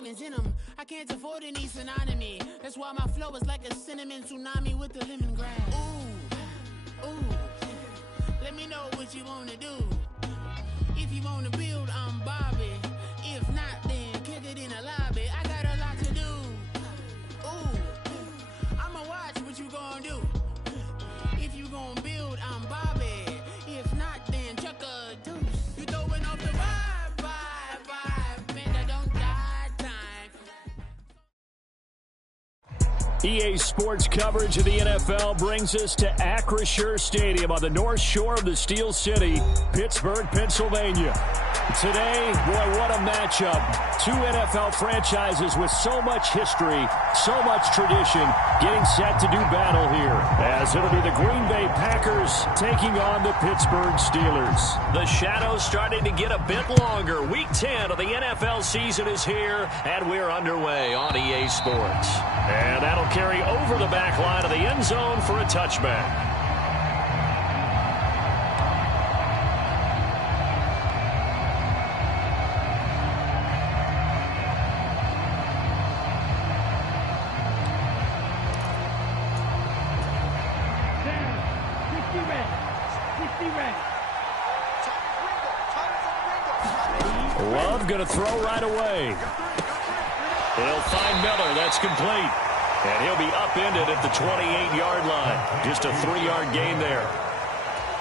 organs in them. I can't afford any synonymy. That's why my flow is like a cinnamon tsunami with the lemongrass. Ooh, ooh. Let me know what you wanna do. If you wanna build, I'm Bobby. If not, then kick it in the lobby. I got a lot to do. Ooh, I'ma watch what you gonna do. If you gonna build, I'm Bobby. If not, then chuck a deuce. You throwing off the vibe, man, that don't die time. EA Sports coverage of the NFL brings us to Acrisure Stadium on the north shore of the Steel City, Pittsburgh, Pennsylvania. Today, boy, what a matchup. Two NFL franchises with so much history, so much tradition, getting set to do battle here, as it'll be the Green Bay Packers taking on the Pittsburgh Steelers. The shadows starting to get a bit longer. Week 10 of the NFL season is here, and we're underway on EA Sports. And that'll carry over the back line of the end zone for a touchback. Love going to throw right away. He'll find Miller. That's complete. And he'll be upended at the 28-yard line. Just a 3-yard gain there.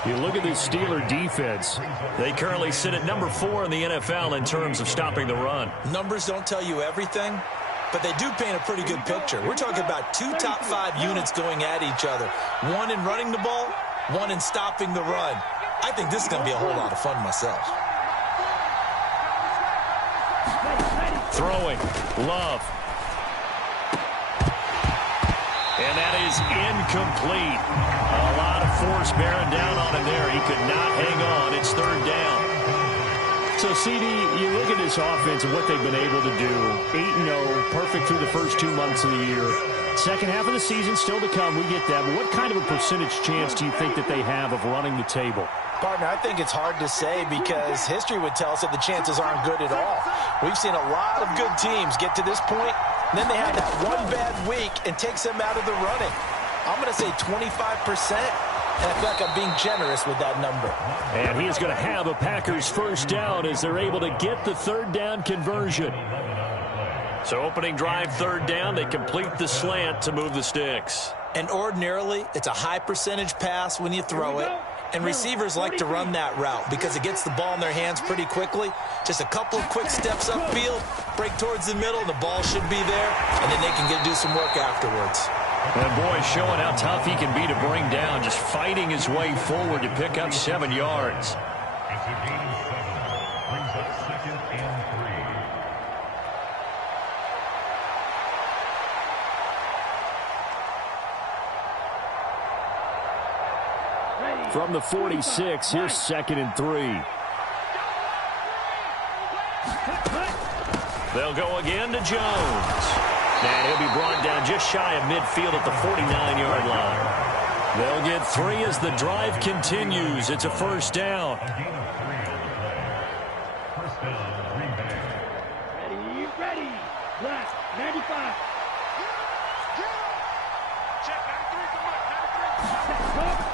You look at this Steeler defense. They currently sit at number 4 in the NFL in terms of stopping the run. Numbers don't tell you everything, but they do paint a pretty good picture. We're talking about 2 top 5 units going at each other. One in running the ball, one in stopping the run. I think this is going to be a whole lot of fun myself. Throwing. Love. And that is incomplete. A lot of force bearing down on him there. He could not hang on. It's 3rd down. So, CD, you look at this offense and what they've been able to do. 8-0, perfect through the first 2 months of the year. Second half of the season still to come. We get that. But what kind of a percentage chance do you think that they have of running the table? Partner, I think it's hard to say because history would tell us that the chances aren't good at all. We've seen a lot of good teams get to this point, and then they have that one bad week and takes them out of the running. I'm going to say 25%, and I feel like I'm being generous with that number. And he is going to have a Packers first down as they're able to get the 3rd down conversion. So opening drive, 3rd down, they complete the slant to move the sticks. And ordinarily, it's a high percentage pass when you throw it. And receivers like to run that route because it gets the ball in their hands pretty quickly. Just a couple of quick steps upfield, break towards the middle, and the ball should be there. And then they can do some work afterwards. And boy, showing how tough he can be to bring down, just fighting his way forward to pick up 7 yards. From the 46, here's 2nd and 3. They'll go again to Jones. And he'll be brought down just shy of midfield at the 49-yard line. They'll get 3 as the drive continues. It's a first down. Ready. Left, 95.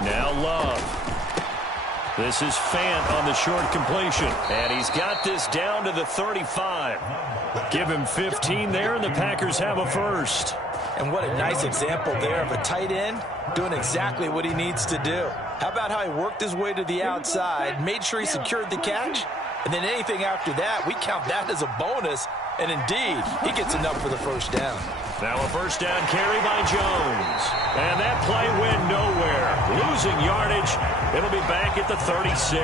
Now Love. This is Fant on the short completion. And he's got this down to the 35. Give him 15 there, and the Packers have a first. And what a nice example there of a tight end doing exactly what he needs to do. How about how he worked his way to the outside, made sure he secured the catch, and then anything after that, we count that as a bonus. And indeed, he gets enough for the first down. Now a first down carry by Jones. And that play went nowhere. Losing yardage. It'll be back at the 36.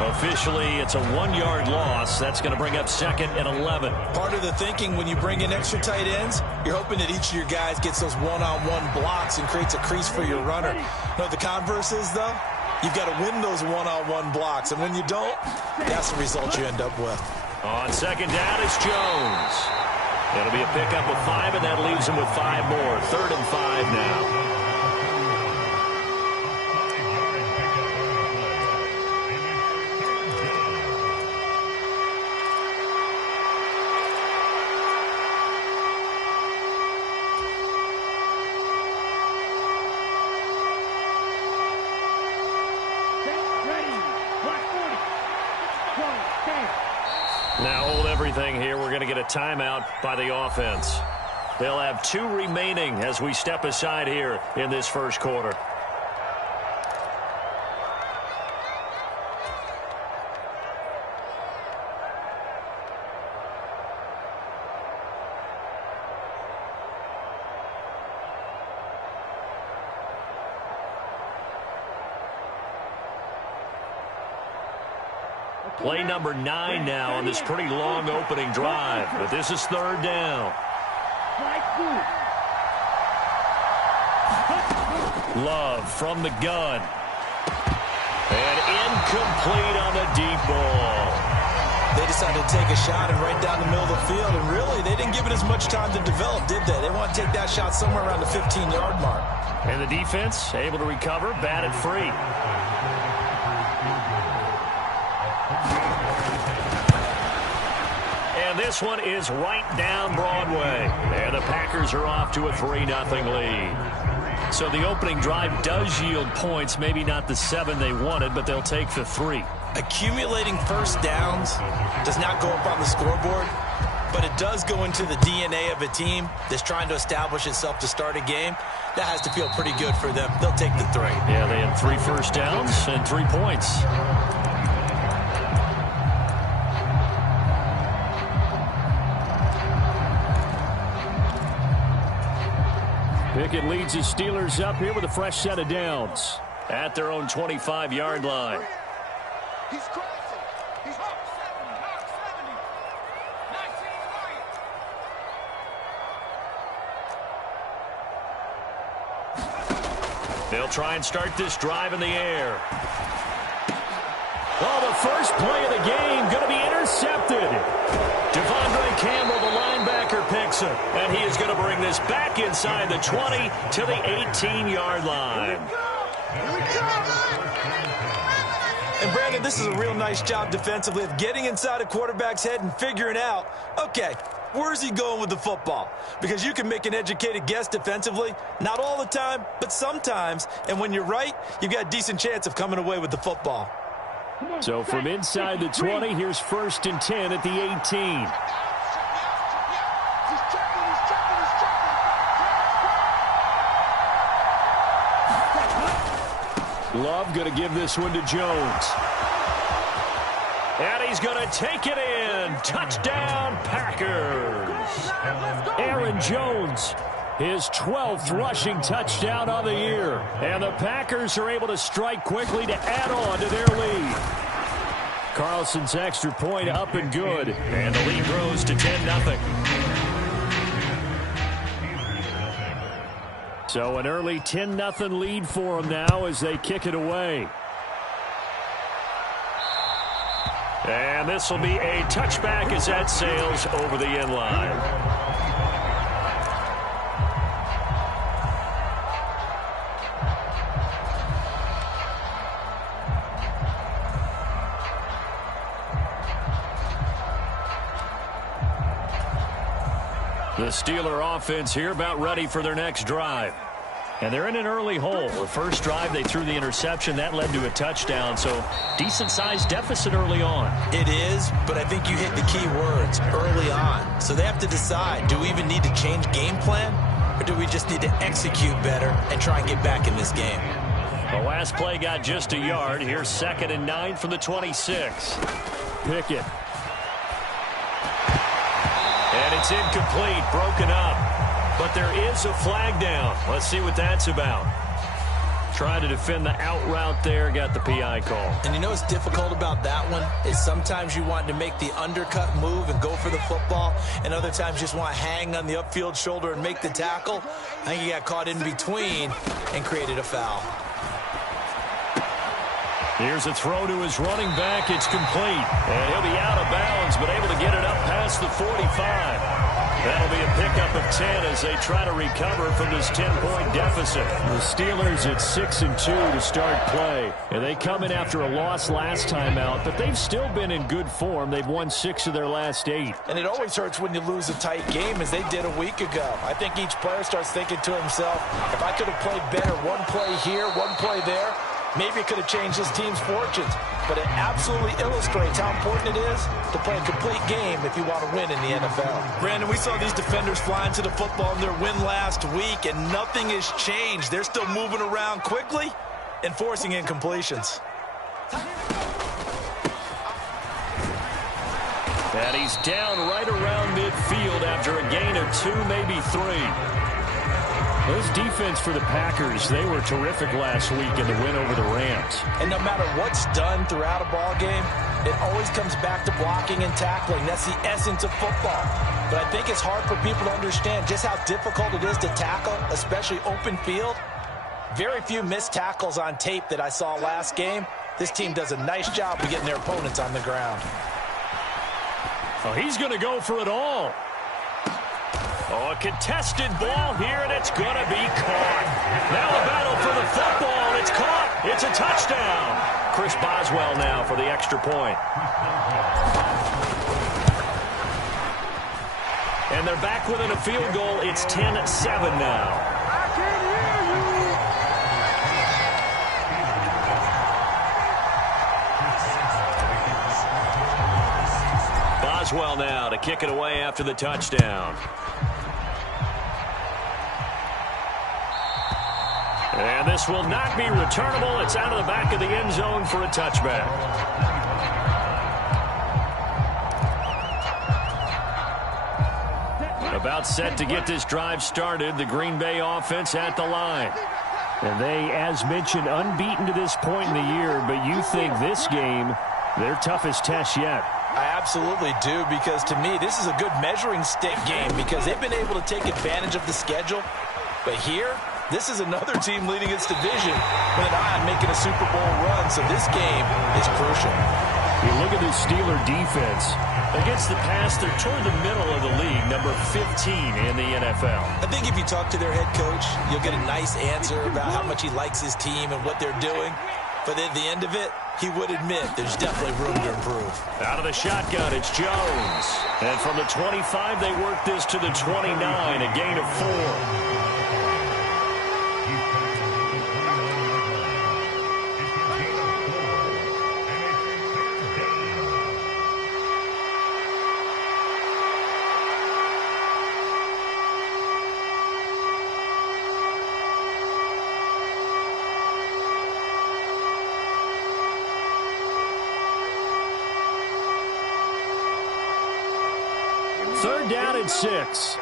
Officially, it's a 1-yard loss. That's going to bring up 2nd and 11. Part of the thinking when you bring in extra tight ends, you're hoping that each of your guys gets those one-on-one blocks and creates a crease for your runner. You know what the converse is, though? You've got to win those one-on-one blocks. And when you don't, that's the result you end up with. On 2nd down, it's Jones. It'll be a pickup of 5, and that leaves him with 5 more. 3rd and 5 now. everything here, we're going to get a timeout by the offense. They'll have 2 remaining as we step aside here in this first quarter. Play number 9 now on this pretty long opening drive. But this is 3rd down. Love from the gun. And incomplete on the deep ball. They decided to take a shot and right down the middle of the field. And really, they didn't give it as much time to develop, did they? They want to take that shot somewhere around the 15-yard mark. And the defense able to recover, batted free. And this one is right down Broadway. And the Packers are off to a 3-0 lead. So the opening drive does yield points, maybe not the 7 they wanted, but they'll take the 3. Accumulating first downs does not go up on the scoreboard, but it does go into the DNA of a team that's trying to establish itself to start a game. That has to feel pretty good for them. They'll take the 3. Yeah, they had 3 first downs and 3 points. Pickett leads his Steelers up here with a fresh set of downs at their own 25-yard line. He's crossing. He's hot 70. 19 right. They'll try and start this drive in the air. Oh, the first play of the game going to be intercepted. Devondre Campbell, the linebacker, picks it. And he is going to bring this back inside the 20 to the 18-yard line. And, Brandon, this is a real nice job defensively of getting inside a quarterback's head and figuring out, okay, where's he going with the football? Because you can make an educated guess defensively, not all the time, but sometimes. And when you're right, you've got a decent chance of coming away with the football. So from inside the 20, here's 1st and 10 at the 18. Love going to give this one to Jones. And he's going to take it in. Touchdown, Packers. Aaron Jones, his 12th rushing touchdown of the year. And the Packers are able to strike quickly to add on to their lead. Carlson's extra point up and good. And the lead grows to 10-0. So an early 10-0 lead for them now as they kick it away. And this will be a touchback as that sails over the end line. The Steeler offense here about ready for their next drive. And they're in an early hole. The first drive, they threw the interception. That led to a touchdown. So decent-sized deficit early on. It is, but I think you hit the key words, early on. So they have to decide, do we even need to change game plan? Or do we just need to execute better and try and get back in this game? The last play got just a yard. Here's 2nd and 9 from the 26. Pickett. And it's incomplete, broken up. But there is a flag down. Let's see what that's about. Trying to defend the out route there, got the PI call. And you know what's difficult about that one is sometimes you want to make the undercut move and go for the football, and other times you just want to hang on the upfield shoulder and make the tackle. I think he got caught in between and created a foul. Here's a throw to his running back. It's complete. And he'll be out of bounds, but able to get it up past the 45. That'll be a pickup of 10 as they try to recover from this 10-point deficit. The Steelers at 6-2 to start play. And they come in after a loss last time out, but they've still been in good form. They've won 6 of their last 8. And it always hurts when you lose a tight game, as they did a week ago. I think each player starts thinking to himself, if I could have played better one play here, one play there, Maybe it could have changed his team's fortunes, but it absolutely illustrates how important it is to play a complete game if you want to win in the NFL. Brandon, we saw these defenders flying to the football in their win last week, and nothing has changed. They're still moving around quickly and forcing incompletions. And he's down right around midfield after a gain of 2, maybe 3. This defense for the Packers, they were terrific last week in the win over the Rams. And no matter what's done throughout a ball game, it always comes back to blocking and tackling. That's the essence of football. But I think it's hard for people to understand just how difficult it is to tackle, especially open field. Very few missed tackles on tape that I saw last game. This team does a nice job of getting their opponents on the ground. Oh, he's going to go for it all. Oh, a contested ball here, and it's going to be caught. Now a battle for the football, and it's caught. It's a touchdown. Chris Boswell now for the extra point. And they're back within a field goal. It's 10-7 now. I can hear you. Boswell now to kick it away after the touchdown. And this will not be returnable. It's out of the back of the end zone for a touchback. About set to get this drive started. The Green Bay offense at the line. And they, as mentioned, unbeaten to this point in the year, but you think this game, their toughest test yet. I absolutely do, because to me, this is a good measuring stick game because they've been able to take advantage of the schedule. But here, this is another team leading its division with an eye on making a Super Bowl run, so this game is crucial. You look at this Steeler defense. Against the pass, they're toward the middle of the league, number 15 in the NFL. I think if you talk to their head coach, you'll get a nice answer about how much he likes his team and what they're doing. But at the end of it, he would admit there's definitely room to improve. Out of the shotgun, it's Jones. And from the 25, they work this to the 29, a gain of 4. Third down and 6.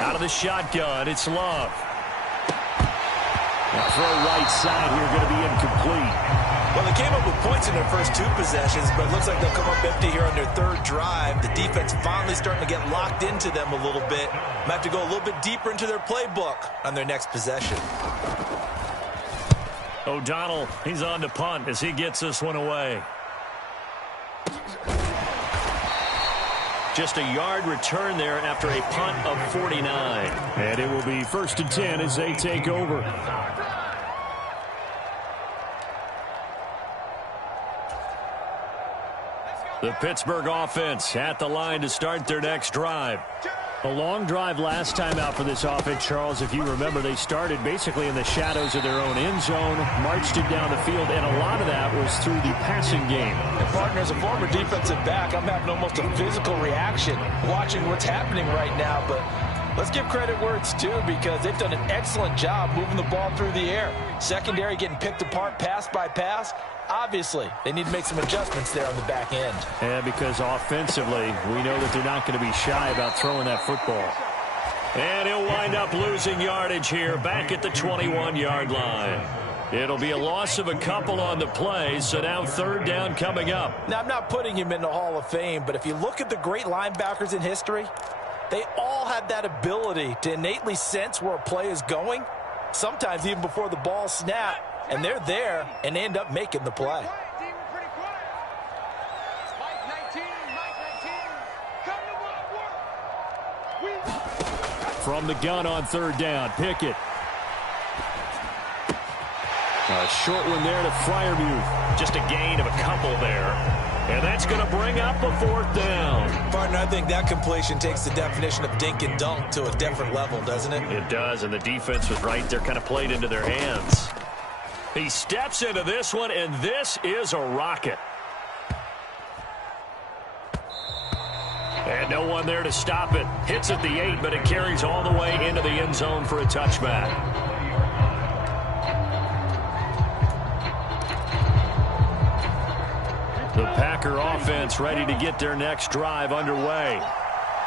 Out of the shotgun, it's Love. Now throw right side here, going to be incomplete. Well, they came up with points in their first 2 possessions, but it looks like they'll come up empty here on their third drive. The defense finally starting to get locked into them a little bit. Might have to go a little bit deeper into their playbook on their next possession. O'Donnell, he's on to punt as he gets this one away. Just a yard return there after a punt of 49. And it will be 1st and 10 as they take over. The Pittsburgh offense at the line to start their next drive. A long drive last time out for this offense, Charles. If you remember, they started basically in the shadows of their own end zone, marched it down the field, and a lot of that was through the passing game. And partner, as a former defensive back, I'm having almost a physical reaction watching what's happening right now. But let's give credit where it's due, because they've done an excellent job moving the ball through the air. Secondary getting picked apart pass by pass. Obviously, they need to make some adjustments there on the back end. Yeah, because offensively, we know that they're not going to be shy about throwing that football. And he'll wind up losing yardage here back at the 21-yard line. It'll be a loss of a couple on the play, so now third down coming up. Now, I'm not putting him in the Hall of Fame, but if you look at the great linebackers in history, they all have that ability to innately sense where a play is going, sometimes even before the ball snaps. And they're there and end up making the play. From the gun on third down, Pickett. A short one there to Freiermuth. Just a gain of a couple there. And that's going to bring up a 4th down. Partner, I think that completion takes the definition of dink and dunk to a different level, doesn't it? It does, and the defense was right there, kind of played into their hands. He steps into this one, and this is a rocket. And no one there to stop it. Hits at the 8, but it carries all the way into the end zone for a touchback. The Packer offense ready to get their next drive underway.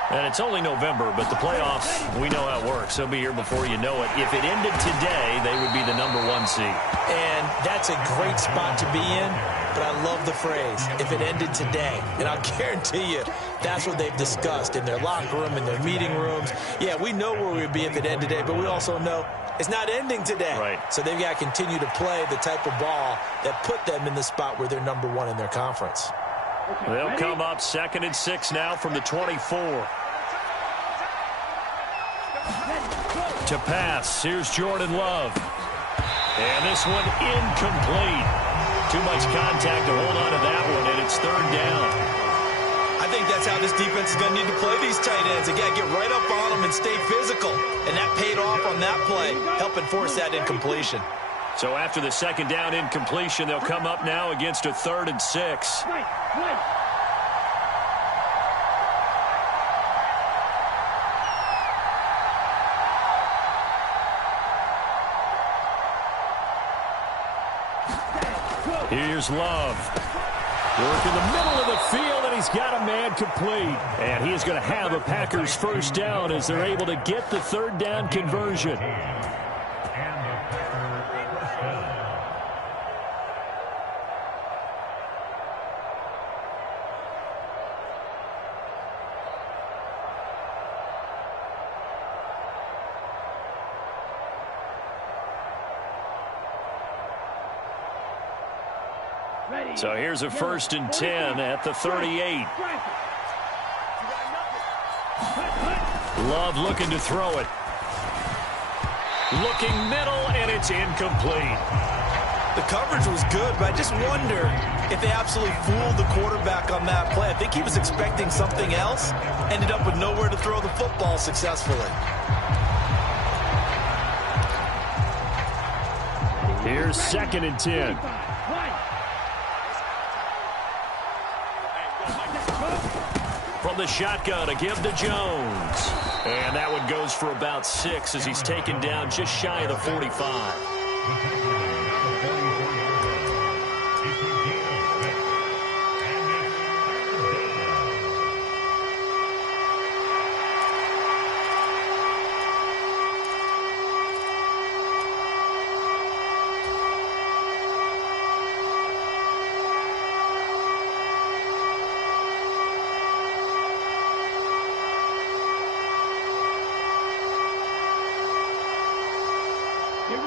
And it's only November, but the playoffs, we know how it works. They'll be here before you know it. If it ended today, they would be the #1 seed. And that's a great spot to be in, but I love the phrase, if it ended today. And I'll guarantee you, that's what they've discussed in their locker room, in their meeting rooms. Yeah, we know where we'd be if it ended today, but we also know it's not ending today. Right. So they've got to continue to play the type of ball that put them in the spot where they're #1 in their conference. They'll come up 2nd and 6 now from the 24. To pass, here's Jordan Love. And this one incomplete. Too much contact to hold on to that one, and it's 3rd down. I think that's how this defense is going to need to play these tight ends. They got to get right up on them and stay physical. And that paid off on that play, helping force that incompletion. So after the 2nd down incompletion, they'll come up now against a 3rd and 6. Here's Love. Work in the middle of the field, and he's got a man complete. And he is going to have a Packers 1st down as they're able to get the 3rd down conversion. So here's a 1st and 10 at the 38. Love looking to throw it. Looking middle, and it's incomplete. The coverage was good, but I just wonder if they absolutely fooled the quarterback on that play. I think he was expecting something else, ended up with nowhere to throw the football successfully. Here's 2nd and 10. From the shotgun, a give to Jones. And that one goes for about 6 as he's taken down just shy of the 45.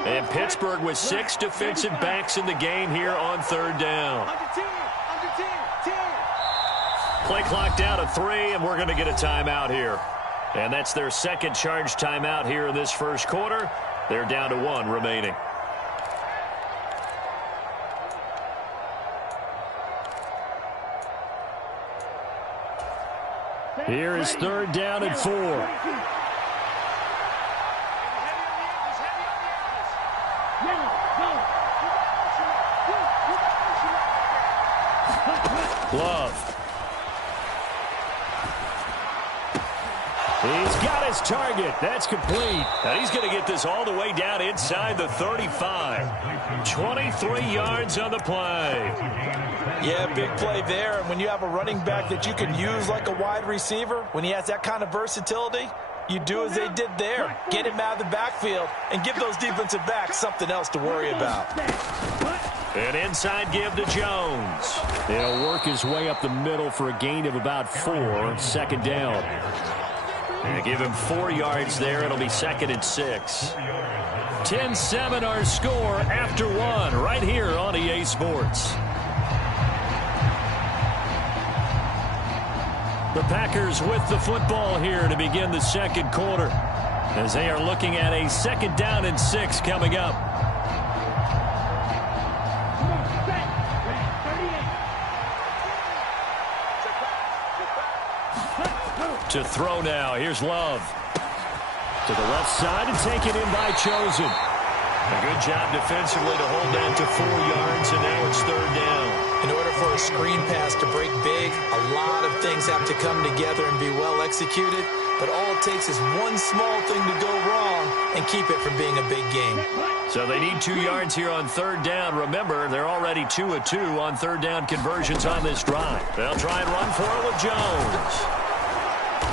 And Pittsburgh with 6 defensive backs in the game here on 3rd down. Play clock down to 3, and we're going to get a timeout here. And that's their 2nd charge timeout here in this 1st quarter. They're down to 1 remaining. Here is 3rd down and 4. Love. He's got his target. That's complete. And he's going to get this all the way down inside the 35. 23 yards on the play. Yeah, big play there. And when you have a running back that you can use like a wide receiver, when he has that kind of versatility, you do as they did there. Get him out of the backfield and give those defensive backs something else to worry about. An inside give to Jones. He'll work his way up the middle for a gain of about 4. 2nd down. And give him 4 yards there. It'll be 2nd and 6. 10-7 our score after 1 right here on EA Sports. The Packers with the football here to begin the 2nd quarter as they are looking at a 2nd down and 6 coming up. To throw now. Here's Love. To the left side and taken in by Chosen. A good job defensively to hold that to 4 yards, and now it's 3rd down. In order for a screen pass to break big, a lot of things have to come together and be well executed. But all it takes is one small thing to go wrong and keep it from being a big game. So they need 2 yards here on 3rd down. Remember, they're already 2 of 2 on 3rd down conversions on this drive. They'll try and run for it with Jones.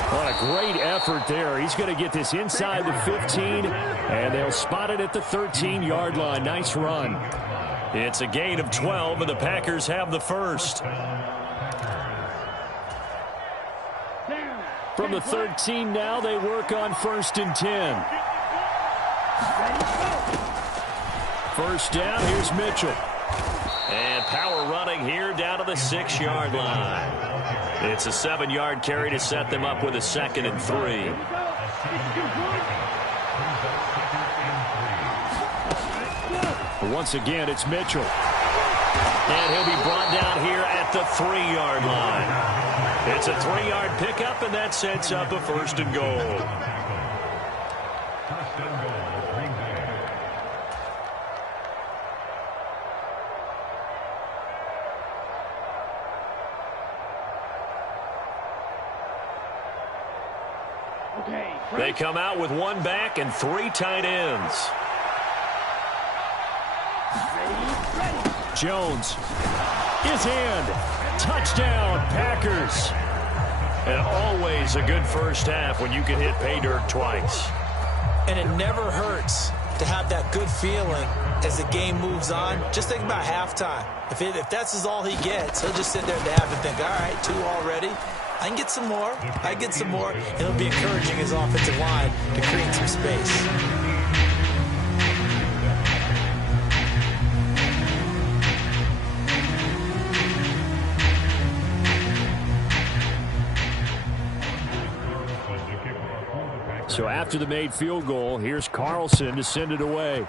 What a great effort there. He's going to get this inside the 15, and they'll spot it at the 13-yard line. Nice run. It's a gain of 12, and the Packers have the first. From the 13 now, they work on 1st and 10. First down, here's Mitchell. And power running here down to the 6-yard line. It's a 7-yard carry to set them up with a 2nd and 3. Once again, it's Mitchell. And he'll be brought down here at the 3-yard line. It's a 3-yard pickup, and that sets up a 1st and goal. They come out with 1 back and 3 tight ends. Jones is in. Touchdown, Packers. And always a good first half when you can hit pay dirt twice. And it never hurts to have that good feeling as the game moves on. Just think about halftime. If that's all he gets, he'll just sit there at the half and think, all right, 2 already. I can get some more. I get some more. And it'll be encouraging his offensive line to create some space. So after the made field goal, here's Carlson to send it away.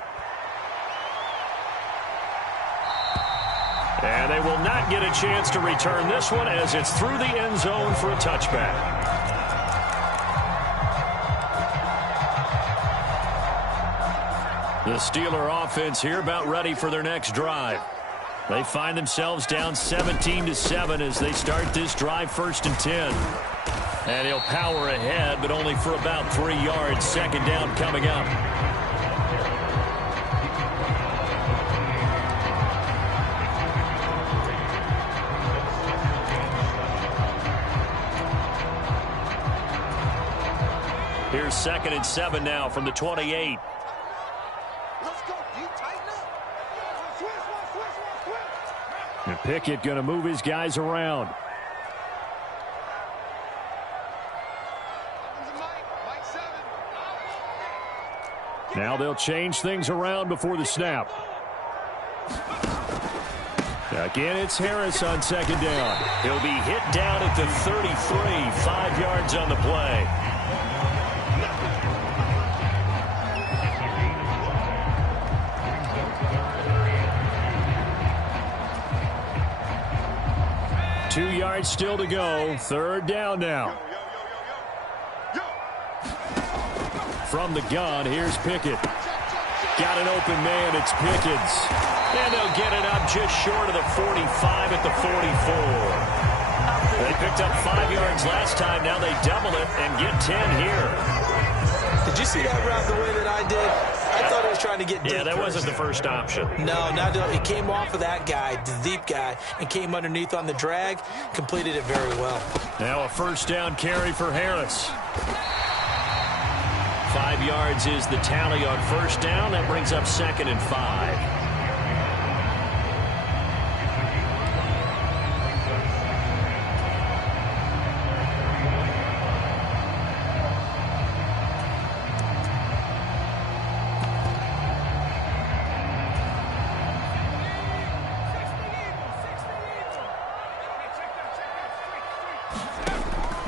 And they will not get a chance to return this one as it's through the end zone for a touchback. The Steeler offense here about ready for their next drive. They find themselves down 17-7 as they start this drive 1st and 10. And he'll power ahead, but only for about 3 yards. 2nd down coming up. Here's 2nd and 7 now from the 28. Let's go. You tighten up. Switch. And Pickett going to move his guys around. Now they'll change things around before the snap. Again, it's Harris on 2nd down. He'll be hit down at the 33, 5 yards on the play. Two yards still to go. 3rd down now. From the gun, here's Pickett. Got an open man, it's Pickens. And they'll get it up just short of the 45 at the 44. They picked up 5 yards last time. Now they double it and get 10 here. Did you see that route the way that I did? I thought he was trying to get deep. Yeah, that wasn't the first option. No, he came off of that guy, the deep guy, and came underneath on the drag, completed it very well. Now a 1st down carry for Harris. 5 yards is the tally on 1st down. That brings up 2nd and 5.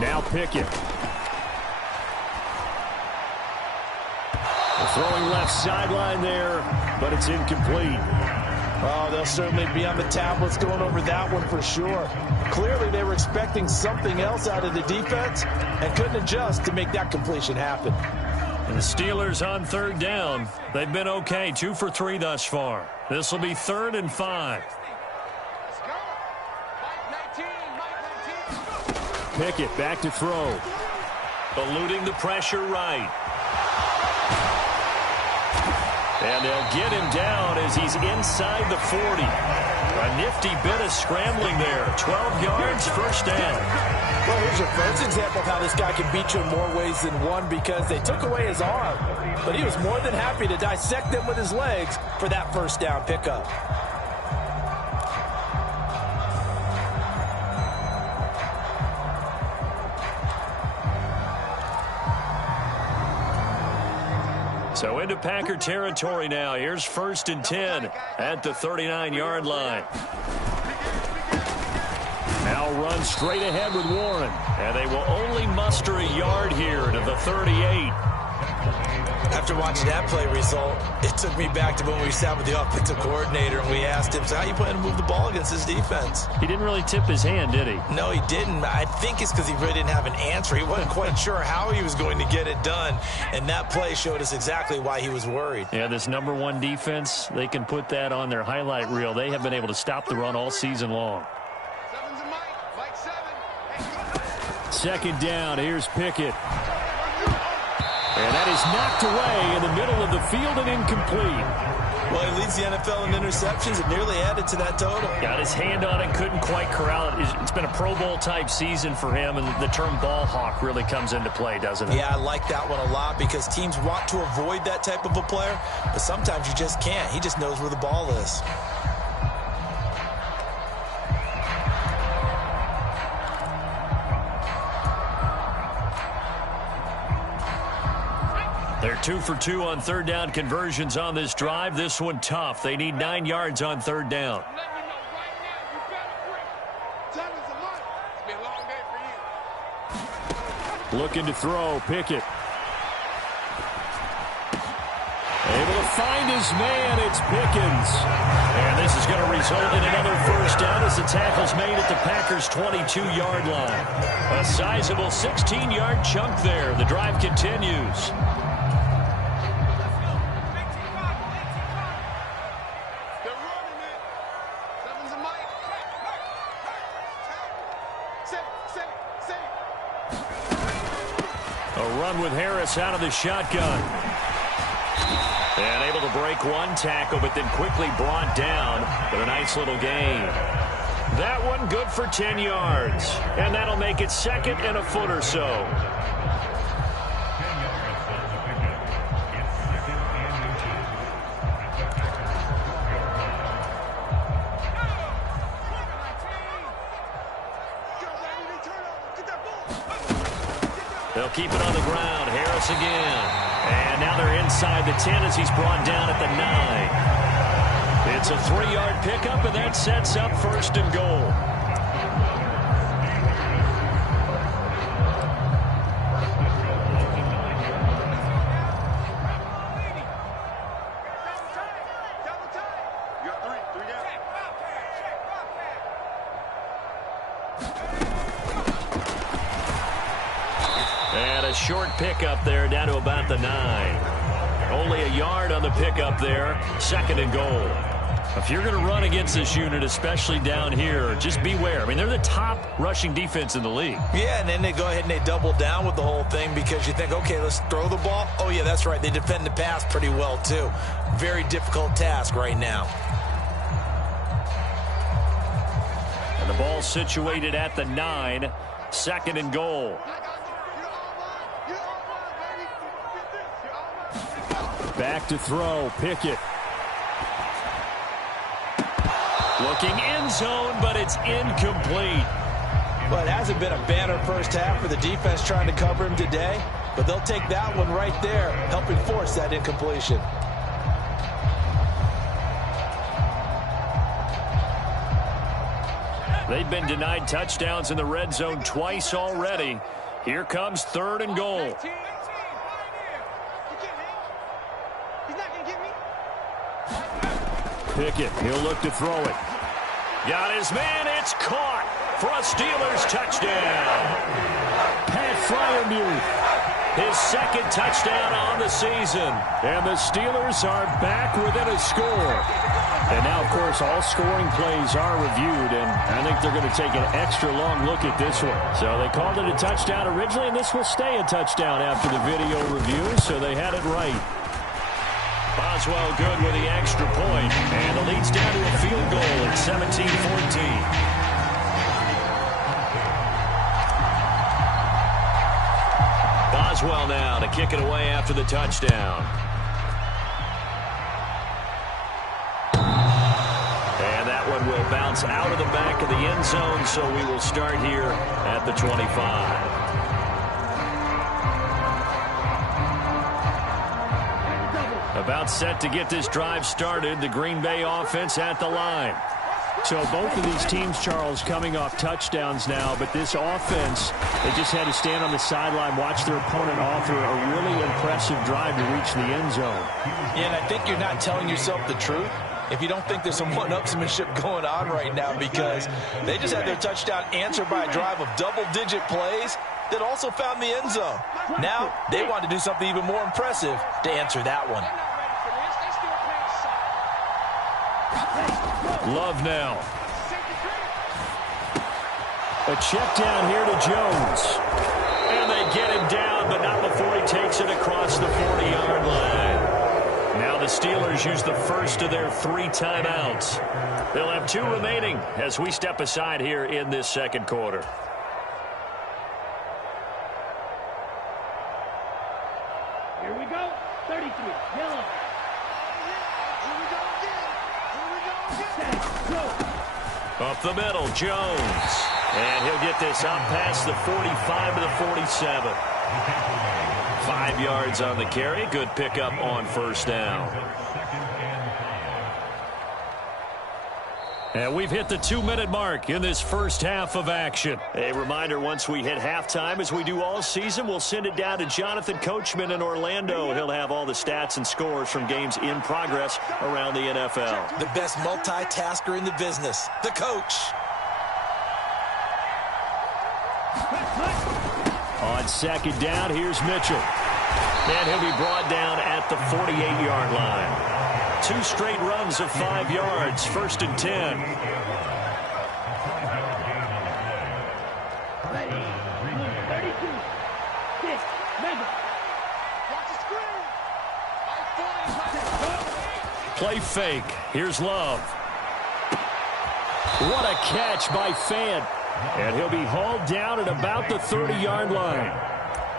Now Pickett. Throwing left sideline there, but it's incomplete. Oh, they'll certainly be on the tablets going over that one for sure. Clearly, they were expecting something else out of the defense and couldn't adjust to make that completion happen. And the Steelers on third down. They've been okay, 2 for 3 thus far. This will be 3rd and 5. Pickett back to throw. Eluding the pressure right. And they'll get him down as he's inside the 40. A nifty bit of scrambling there. 12 yards, first down. Well, here's your first example of how this guy can beat you in more ways than one, because they took away his arm, but he was more than happy to dissect them with his legs for that first down pickup. So into Packer territory now. Here's 1st and 10 at the 39-yard line. Now run straight ahead with Warren. And they will only muster a yard here to the 38. After watching that play result, it took me back to when we sat with the offensive coordinator and we asked him, so how you plan to move the ball against this defense? He didn't really tip his hand, did he? No, he didn't. I think it's because he really didn't have an answer. He wasn't quite sure how he was going to get it done, and that play showed us exactly why he was worried. Yeah, this #1 defense, they can put that on their highlight reel. They have been able to stop the run all season long. 2nd down. Here's Pickett. And that is knocked away in the middle of the field and incomplete. Well, he leads the NFL in interceptions and nearly added to that total. Got his hand on it, couldn't quite corral it. It's been a Pro Bowl-type season for him, and the term ball hawk really comes into play, doesn't it? Yeah, I like that one a lot because teams want to avoid that type of a player, but sometimes you just can't. He just knows where the ball is. They're 2 for 2 on 3rd down conversions on this drive. This one tough. They need 9 yards on 3rd down. Looking to throw. Pickett. Able to find his man. It's Pickens. And this is going to result in another first down as the tackle's made at the Packers' 22-yard line. A sizable 16-yard chunk there. The drive continues. With Harris out of the shotgun. And able to break one tackle, but then quickly brought down. But a nice little gain. That one good for 10 yards. And that'll make it 2nd and a foot or so. They'll keep it on the ground. Harris again. And now they're inside the 10 as he's brought down at the 9. It's a 3-yard pickup, and that sets up 1st and goal. Short pickup there down to about the 9. Only a yard on the pickup there. 2nd and goal. If you're going to run against this unit, especially down here, just beware. I mean, they're the top rushing defense in the league. Yeah, and then they go ahead and they double down with the whole thing because you think, okay, let's throw the ball. Oh, yeah, that's right. They defend the pass pretty well, too. Very difficult task right now. And the ball situated at the 9. 2nd and goal. Back to throw. Pickett. Looking end zone, but it's incomplete. Well, it hasn't been a banner first half for the defense trying to cover him today, but they'll take that one right there, helping force that incompletion. They've been denied touchdowns in the red zone twice already. Here comes 3rd and goal. Pickett, he'll look to throw it. Got his man, it's caught. for a Steelers touchdown. Pat Freiermuth. His second touchdown on the season. And the Steelers are back within a score. And now, of course, all scoring plays are reviewed, and I think they're going to take an extra long look at this one. So they called it a touchdown originally, and this will stay a touchdown after the video review, so they had it right. Boswell good with the extra point, and it leads down to a field goal at 17-14. Boswell now to kick it away after the touchdown. And that one will bounce out of the back of the end zone, so we will start here at the 25. About set to get this drive started. The Green Bay offense at the line. So both of these teams, Charles, coming off touchdowns now, but this offense, they just had to stand on the sideline, watch their opponent offer a really impressive drive to reach the end zone. Yeah, and I think you're not telling yourself the truth if you don't think there's some one-upsmanship going on right now, because they just had their touchdown answered by a drive of double-digit plays that also found the end zone. Now they want to do something even more impressive to answer that one. Love now. A check down here to Jones. And they get him down, but not before he takes it across the 40-yard line. Now the Steelers use the first of their 3 timeouts. They'll have 2 remaining as we step aside here in this second quarter. Here we go. 33. Yellow. Up the middle, Jones. And he'll get this up past the 45 to the 47. 5 yards on the carry. Good pickup on first down. And we've hit the 2-minute mark in this first half of action. A reminder, once we hit halftime, as we do all season, we'll send it down to Jonathan Coachman in Orlando. He'll have all the stats and scores from games in progress around the NFL. The best multitasker in the business, the coach. On second down, here's Mitchell. And he'll be brought down at the 48-yard line. 2 straight runs of 5 yards, 1st and 10. Ready. 32. 6. Mega. Watch the screen. Play fake. Here's Love. What a catch by Fant. And he'll be hauled down at about the 30-yard line.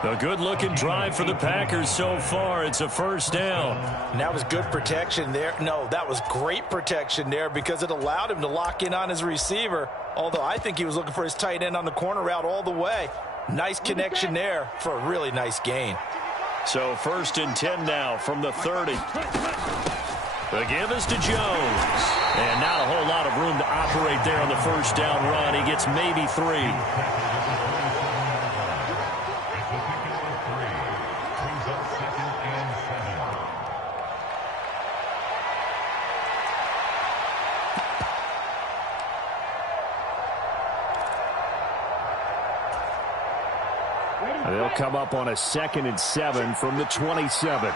A good-looking drive for the Packers so far. It's a first down. And that was good protection there. No, that was great protection there because it allowed him to lock in on his receiver, although I think he was looking for his tight end on the corner route all the way. Nice connection there for a really nice gain. So 1st and 10 now from the 30. The give is to Jones. And not a whole lot of room to operate there on the first down run. He gets maybe 3. They'll come up on a 2nd and 7 from the 27.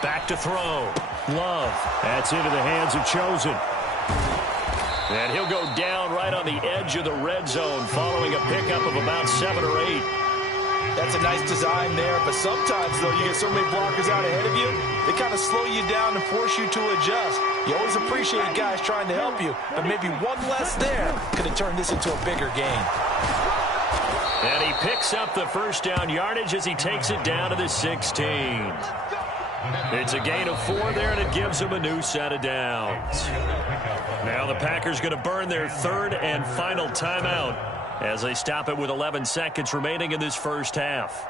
Back to throw. Love. That's into the hands of Chosen. And he'll go down right on the edge of the red zone following a pickup of about 7 or 8. That's a nice design there, but sometimes, though, you get so many blockers out ahead of you, they kind of slow you down and force you to adjust. You always appreciate guys trying to help you, but maybe one less there could have turned this into a bigger gain. And he picks up the first down yardage as he takes it down to the 16. It's a gain of 4 there, and it gives him a new set of downs. Now the Packers going to burn their 3rd and final timeout as they stop it with 11 seconds remaining in this first half.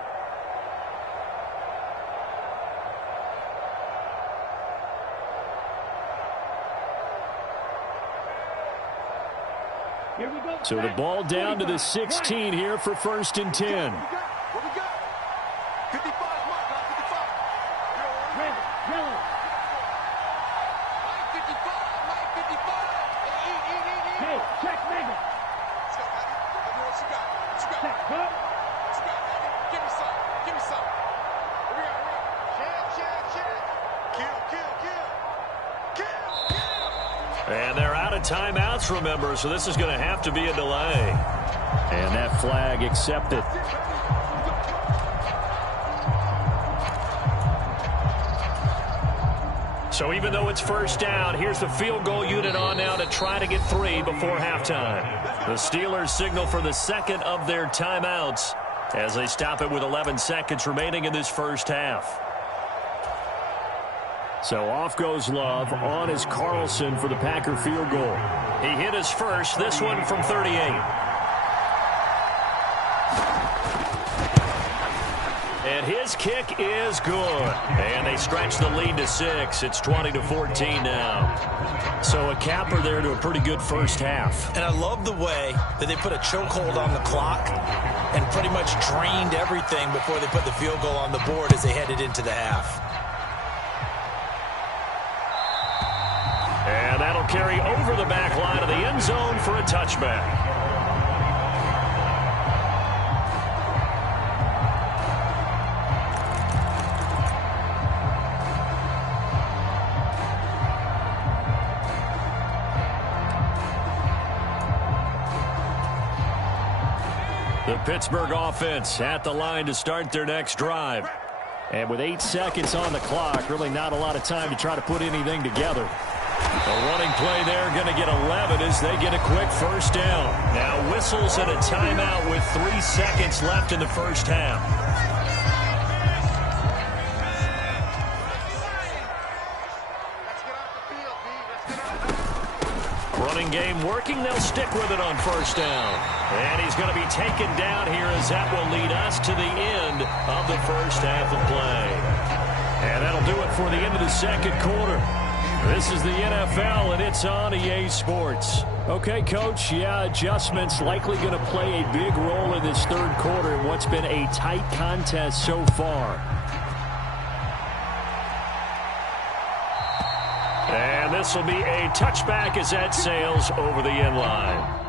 So the ball down to the 16 here for 1st and 10. What we got? 55, mark, 55. Red, yellow. Mike 55, Mike 55. Hey, check Megan. Let's go, Madden. Let me know what you got. What you got? Check, huh? What you got, Madden? Give me some. Give me some. Here we go. Check. Kill. And they're out of timeouts, remember, so this is going to have to be a delay. And that flag accepted. So even though it's first down, here's the field goal unit on now to try to get 3 before halftime. The Steelers signal for the second of their timeouts as they stop it with 11 seconds remaining in this first half. So off goes Love. On is Carlson for the Packer field goal. He hit his first, this one from 38. And his kick is good. And they stretch the lead to 6. It's 20-14 now. So a capper there to a pretty good first half. And I love the way that they put a chokehold on the clock and pretty much drained everything before they put the field goal on the board as they headed into the half. And that'll carry over the back line of the end zone for a touchback. The Pittsburgh offense at the line to start their next drive. And with 8 seconds on the clock, really not a lot of time to try to put anything together. The running play there going to get 11 as they get a quick first down. Now whistles and a timeout with 3 seconds left in the first half. Running game working. They'll stick with it on first down. And he's going to be taken down here as that will lead us to the end of the first half of play. And that'll do it for the end of the second quarter. This is the NFL, and it's on EA Sports. Okay, Coach, yeah, adjustments likely going to play a big role in this third quarter in what's been a tight contest so far. And this will be a touchback as that sails over the end line.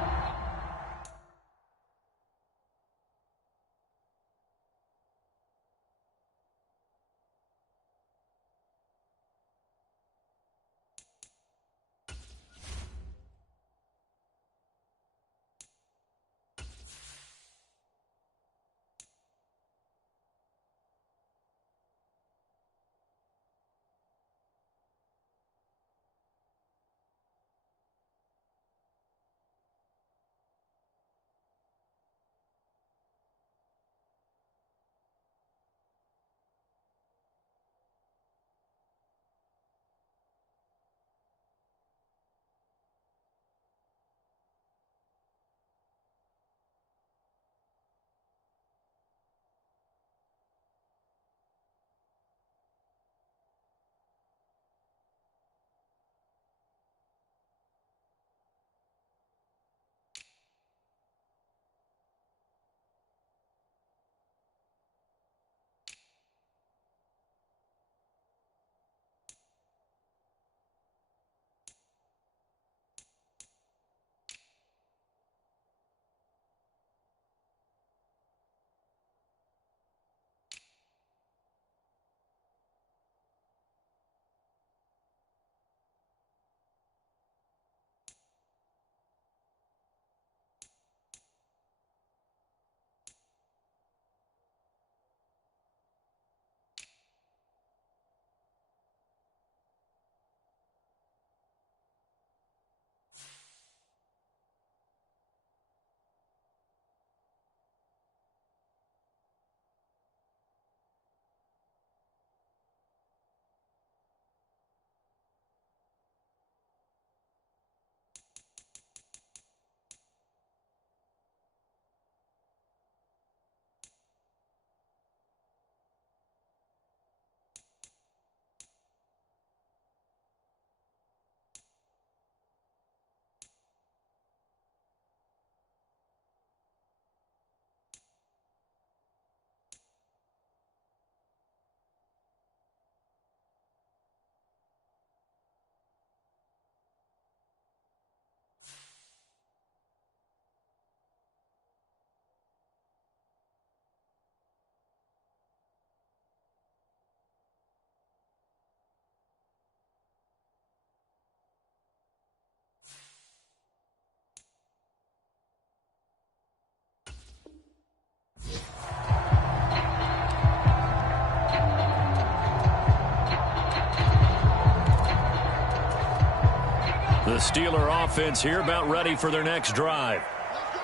Steeler offense here about ready for their next drive.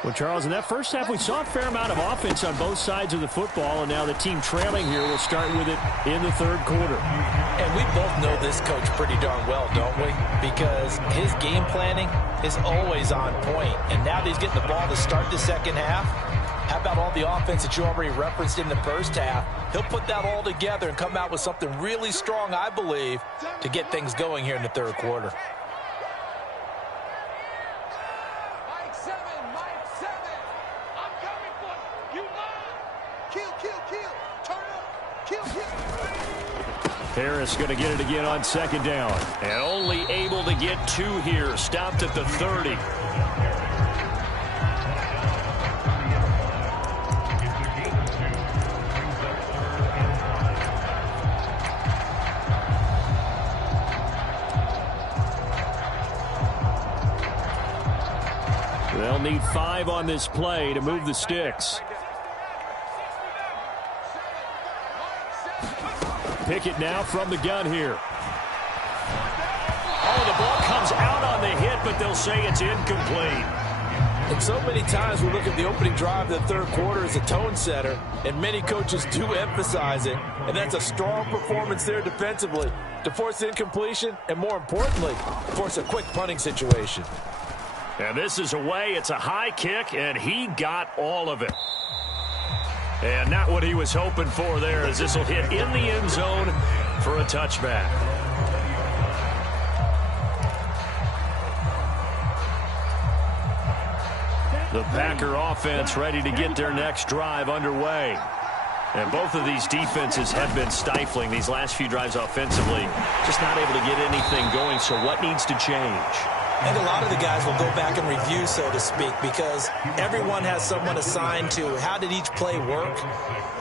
Well, Charles, in that first half, we saw a fair amount of offense on both sides of the football, and now the team trailing here will start with it in the third quarter. And we both know this coach pretty darn well, don't we? Because his game planning is always on point. And now that he's getting the ball to start the second half, how about all the offense that you already referenced in the first half? He'll put that all together and come out with something really strong, I believe, to get things going here in the third quarter. Harris going to get it again on second down. And only able to get 2 here. Stopped at the 30. They'll need 5 on this play to move the sticks. Pickett now from the gun here. Oh, the ball comes out on the hit, but they'll say it's incomplete. And so many times we look at the opening drive of the third quarter as a tone setter, and many coaches do emphasize it. And that's a strong performance there defensively to force incompletion and, more importantly, force a quick punting situation. And this is away. It's a high kick, and he got all of it. And not what he was hoping for there, as this will hit in the end zone for a touchback. The Packer offense ready to get their next drive underway. And both of these defenses have been stifling these last few drives offensively. Just not able to get anything going, so what needs to change? And a lot of the guys will go back and review, so to speak, because everyone has someone assigned to how did each play work.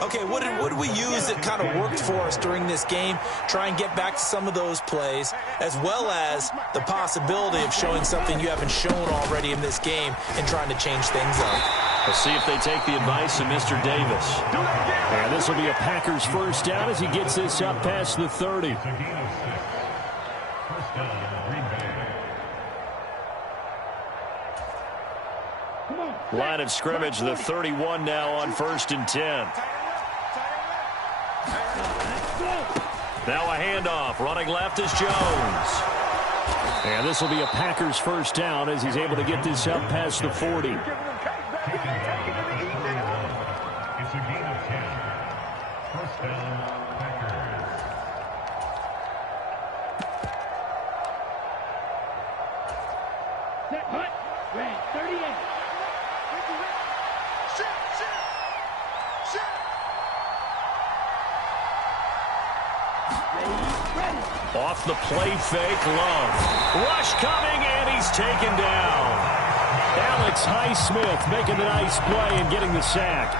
Okay, what did we use that kind of worked for us during this game? Try and get back to some of those plays, as well as the possibility of showing something you haven't shown already in this game and trying to change things up. We'll see if they take the advice of Mr. Davis. And this will be a Packers first down as he gets this up past the 30. Line of scrimmage, the 31 now on 1st and 10. Now a handoff. Running left is Jones. And this will be a Packers first down as he's able to get this up past the 40. It's a gain of 10. First down, Packers. Set, hut, red, 38. Off the play fake, Love. Rush coming, and he's taken down. Alex Highsmith making the nice play and getting the sack.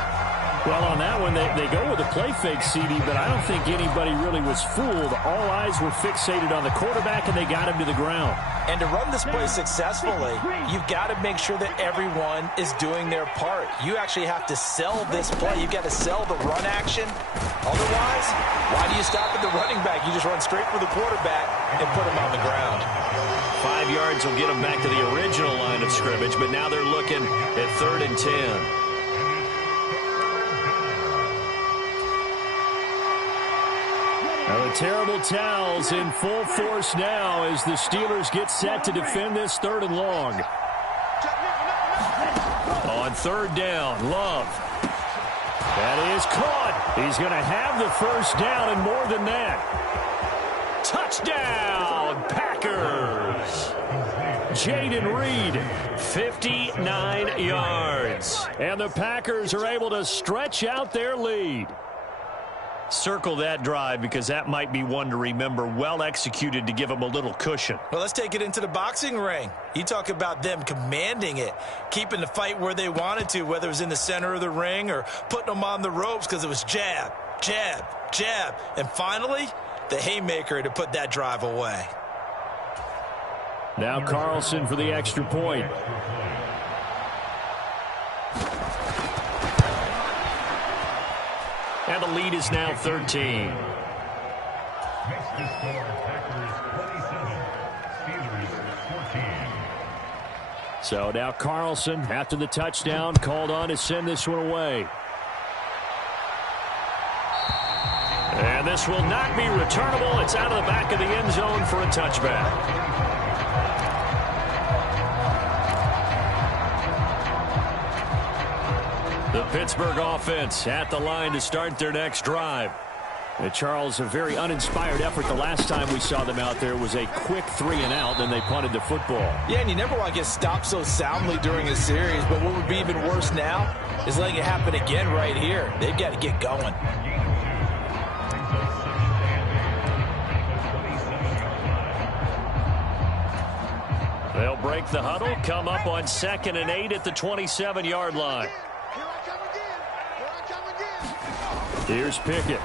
Well, on that one, they go with a play fake, CD, but I don't think anybody really was fooled. All eyes were fixated on the quarterback, and they got him to the ground. And to run this play successfully, you've got to make sure that everyone is doing their part. You actually have to sell this play. You've got to sell the run action. Otherwise, why do you stop at the running back? You just run straight for the quarterback and put him on the ground. 5 yards will get them back to the original line of scrimmage, but now they're looking at 3rd and 10. Now the terrible towels in full force now as the Steelers get set to defend this 3rd and long. On 3rd down, Love. That is caught. He's going to have the first down and more than that. Touchdown, Packers. Jaden Reed. 59 yards. And the Packers are able to stretch out their lead. Circle that drive because that might be one to remember. Well executed to give them a little cushion. Well, let's take it into the boxing ring. You talk about them commanding it, keeping the fight where they wanted to, whether it was in the center of the ring or putting them on the ropes because it was jab, jab, jab. And finally, the haymaker to put that drive away. Now Carlson for the extra point. And the lead is now 13. Next to score, Packers 27, Steelers 14. So now Carlson, after the touchdown, called on to send this one away. And this will not be returnable. It's out of the back of the end zone for a touchback. The Pittsburgh offense at the line to start their next drive. And Charles, a very uninspired effort the last time we saw them out there was a quick 3-and-out, then they punted the football. Yeah, and you never want to get stopped so soundly during a series, but what would be even worse now is letting it happen again right here. They've got to get going. They'll break the huddle, come up on 2nd and 8 at the 27-yard line. Here's Pickett.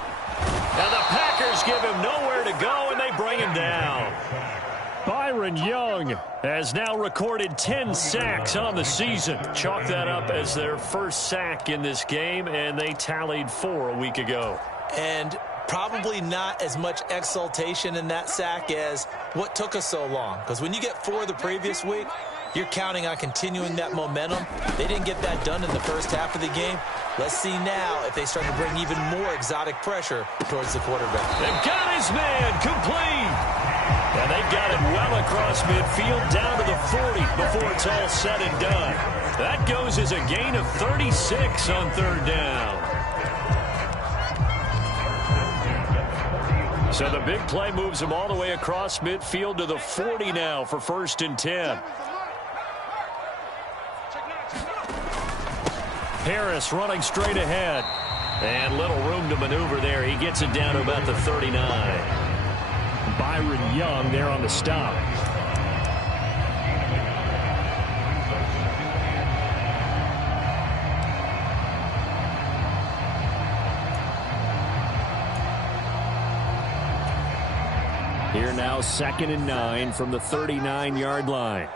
And the Packers give him nowhere to go, and they bring him down. Byron Young has now recorded 10 sacks on the season. Chalk that up as their first sack in this game, and they tallied 4 a week ago. And probably not as much exultation in that sack as what took us so long. Because when you get 4 the previous week, you're counting on continuing that momentum. They didn't get that done in the first half of the game. Let's see now if they start to bring even more exotic pressure towards the quarterback. They've got his man complete. And they got it well across midfield down to the 40 before it's all said and done. That goes as a gain of 36 on 3rd down. So the big play moves them all the way across midfield to the 40 now for 1st and 10. Harris running straight ahead. And little room to maneuver there. He gets it down to about the 39. Byron Young there on the stop. Here now 2nd and 9 from the 39-yard line.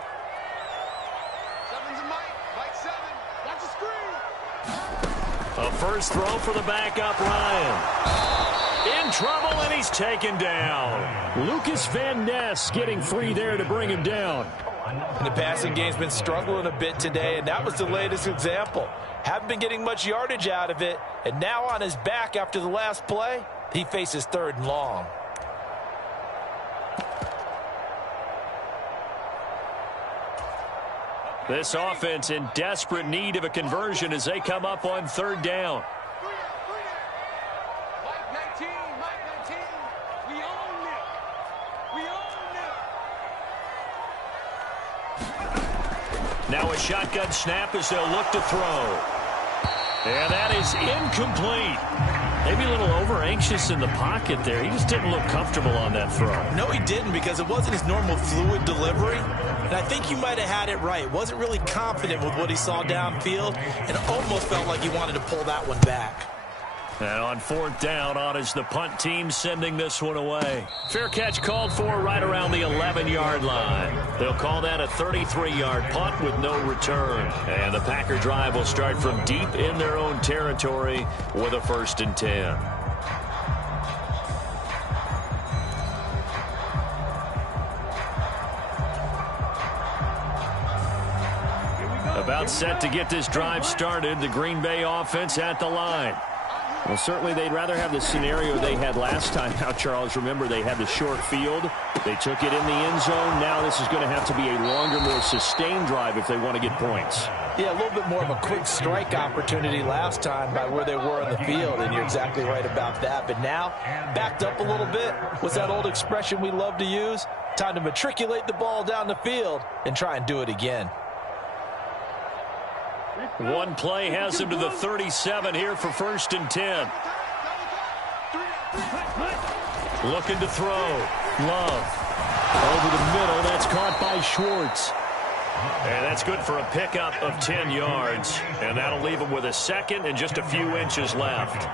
A first throw for the backup Ryan. In trouble, and he's taken down. Lucas Van Ness getting free there to bring him down. And the passing game's been struggling a bit today, and that was the latest example. Haven't been getting much yardage out of it, and now on his back after the last play, he faces 3rd and long. This offense in desperate need of a conversion as they come up on 3rd down. Now a shotgun snap as they'll look to throw. And that is incomplete. Maybe a little over-anxious in the pocket there. He just didn't look comfortable on that throw. No, he didn't, because it wasn't his normal fluid delivery. And I think you might have had it right. Wasn't really confident with what he saw downfield, and almost felt like he wanted to pull that one back. And on 4th down, on is the punt team sending this one away. Fair catch called for right around the 11-yard line. They'll call that a 33-yard punt with no return. And the Packer drive will start from deep in their own territory with a 1st and 10. About set to get this drive started, the Green Bay offense at the line. Well, certainly they'd rather have the scenario they had last time. Now, Charles, remember, they had the short field. They took it in the end zone. Now this is going to have to be a longer, more sustained drive if they want to get points. Yeah, a little bit more of a quick strike opportunity last time by where they were on the field, and you're exactly right about that. But now, backed up a little bit. What's that old expression we love to use? Time to matriculate the ball down the field and try and do it again. One play has him to the 37 here for 1st and 10. Looking to throw. Love. Over the middle. That's caught by Schwartz. And that's good for a pickup of 10 yards. And that'll leave him with a 2nd and just a few inches left.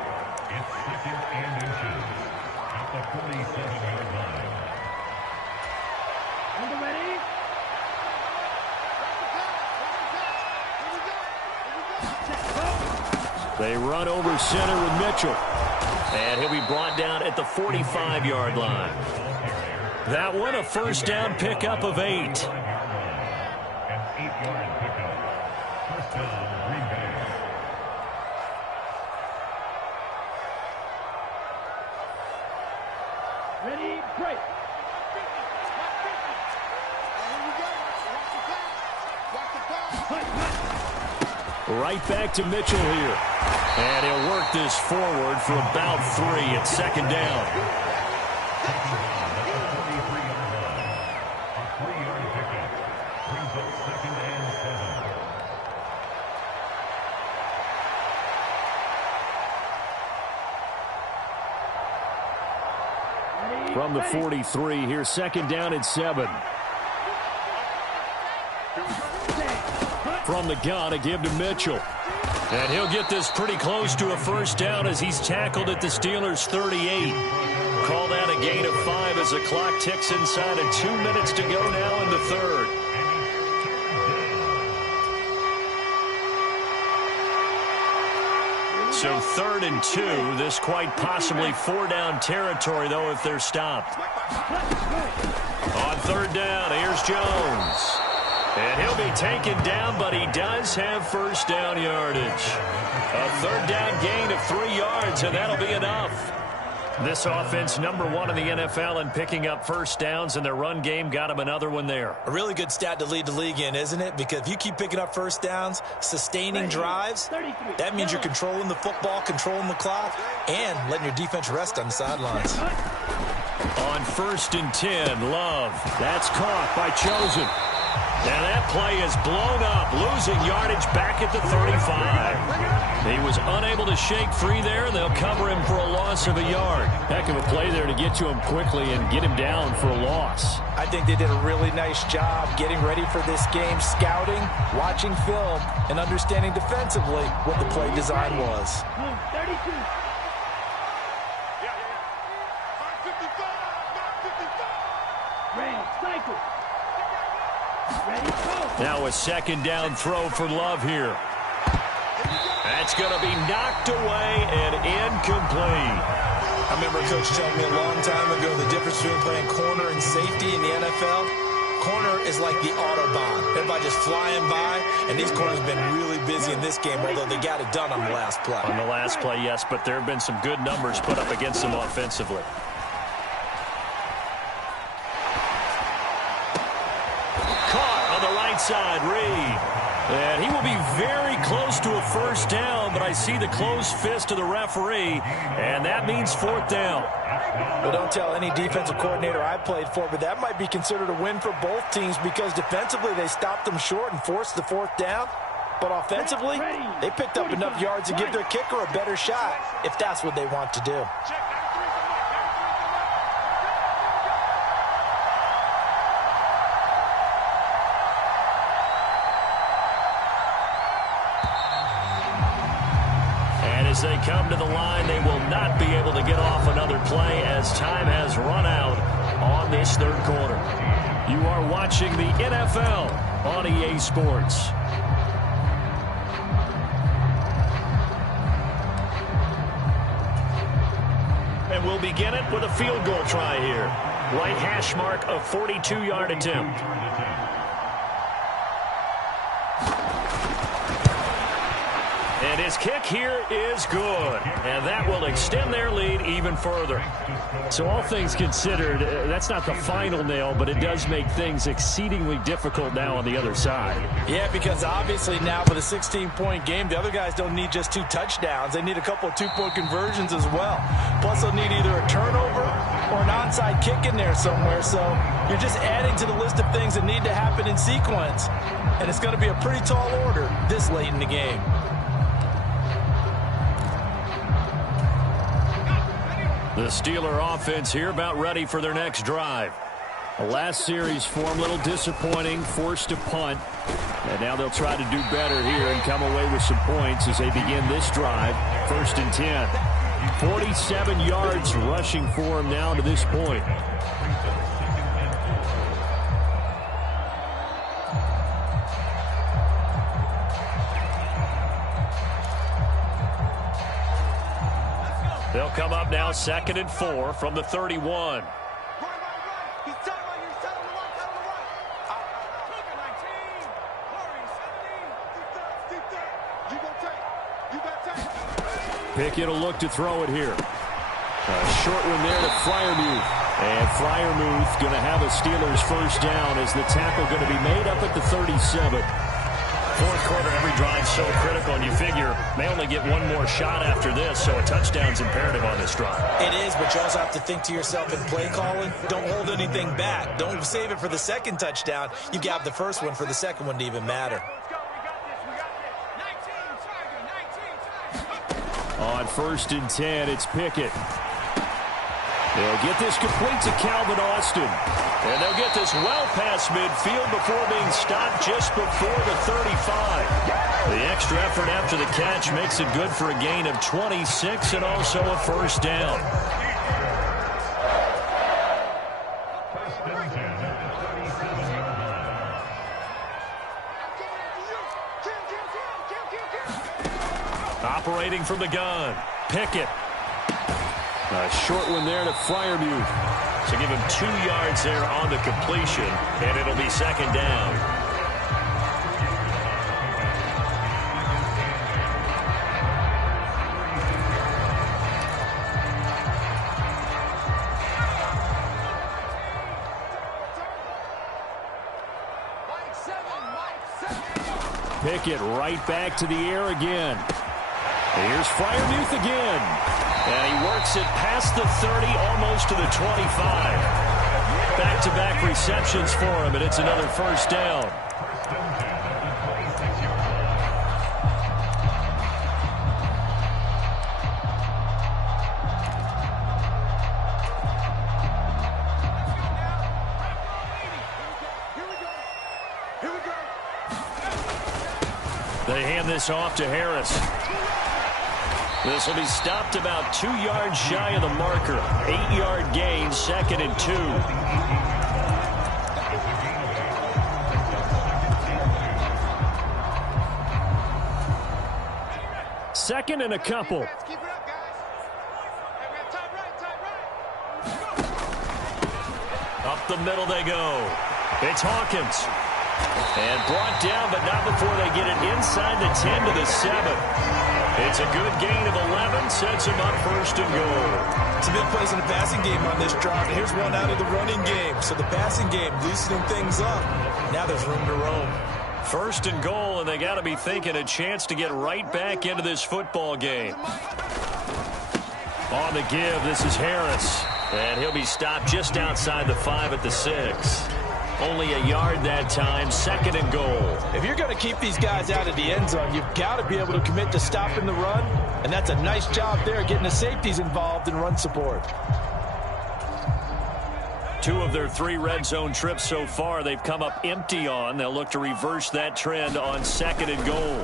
They run over center with Mitchell. And he'll be brought down at the 45-yard line. That one, a 1st down pickup of 8. 8-yard pickup. First down, Green Bay. Ready, break. Right back to Mitchell here. And he'll work this forward for about 3 at second down. A 3-yard pickup. Brings up 2nd and 7. From the 43, here's second down and 7. From the gun, a give to Mitchell. And he'll get this pretty close to a first down as he's tackled at the Steelers' 38. Call that a gain of 5 as the clock ticks inside of 2 minutes to go now in the third. So 3rd and 2. This quite possibly 4-down territory, though, if they're stopped. On 3rd down, here's Jones. And he'll be taken down, but he does have first down yardage. A 3rd down gain of 3 yards, and that'll be enough. This offense, number 1 in the NFL in picking up first downs, and their run game got him another one there. A really good stat to lead the league in, isn't it? Because if you keep picking up first downs, sustaining drives, that means you're controlling the football, controlling the clock, and letting your defense rest on the sidelines. On 1st and 10, Love. That's caught by Chosen. And that play is blown up, losing yardage back at the 35. He was unable to shake free there, and they'll cover him for a loss of a yard. Heck of a play there to get to him quickly and get him down for a loss. I think they did a really nice job getting ready for this game, scouting, watching film, and understanding defensively what the play design was. 32. Red, cycle. Now a second down throw for Love here. That's going to be knocked away and incomplete. I remember a coach telling me a long time ago the difference between playing corner and safety in the NFL. Corner is like the Autobahn. Everybody just flying by, and these corners have been really busy in this game, although they got it done on the last play. On the last play, yes, but there have been some good numbers put up against them offensively. Side, Reed. And he will be very close to a first down, but I see the closed fist of the referee, and that means 4th down. Well, don't tell any defensive coordinator I played for, but that might be considered a win for both teams because defensively they stopped them short and forced the 4th down. But offensively, they picked up enough yards to give their kicker a better shot if that's what they want to do. As they come to the line, they will not be able to get off another play as time has run out on this 3rd quarter. You are watching the NFL on EA Sports. And we'll begin it with a field goal try here. Right hash mark, a 42-yard attempt. And his kick here is good. And that will extend their lead even further. So all things considered, that's not the final nail, but it does make things exceedingly difficult now on the other side. Yeah, because obviously now with a 16-point game, the other guys don't need just 2 touchdowns. They need a couple of 2-point conversions as well. Plus, they'll need either a turnover or an onside kick in there somewhere. So you're just adding to the list of things that need to happen in sequence. And it's going to be a pretty tall order this late in the game. The Steeler offense here about ready for their next drive. The last series for them, a little disappointing, forced to punt. And now they'll try to do better here and come away with some points as they begin this drive. 1st and 10. 47 yards rushing for them now to this point. They'll come up now 2nd and 4 from the 31. Pickett will look to throw it here. A short one there to Freiermuth. And Freiermuth going to have a Steelers first down as the tackle going to be made up at the 37. Fourth quarter, every drive so critical, and you figure may only get one more shot after this, so a touchdown's imperative on this drive. It is, but you also have to think to yourself in play calling, don't hold anything back. Don't save it for the second touchdown. You got the first one for the second one to even matter. On 1st and 10, it's Pickett. They'll get this complete to Calvin Austin. And they'll get this well past midfield before being stopped just before the 35. The extra effort after the catch makes it good for a gain of 26 and also a first down. Operating from the gun, Pickett. A short one there to Freiermuth. So give him 2 yards there on the completion, and it'll be second down. Pickett right back to the air again. Here's Freiermuth again. And he works it past the 30, almost to the 25. Back-to-back receptions for him, and it's another first down. They hand this off to Harris. This will be stopped about 2 yards shy of the marker. 8-yard gain, 2nd and 2. Second and a couple. Up the middle they go. It's Hawkins. And brought down, but not before they get it inside the 10 to the 7. It's a good gain of 11, sets him up 1st and goal. Some big plays in the passing game on this drive. Here's one out of the running game. So the passing game loosening things up. Now there's room to roam. 1st and goal, and they got to be thinking a chance to get right back into this football game. On the give, this is Harris. And he'll be stopped just outside the 5 at the 6. Only a yard that time, 2nd and goal. If you're going to keep these guys out of the end zone, you've got to be able to commit to stopping the run. And that's a nice job there, getting the safeties involved in run support. 2 of their 3 red zone trips so far, they've come up empty on. They'll look to reverse that trend on 2nd and goal.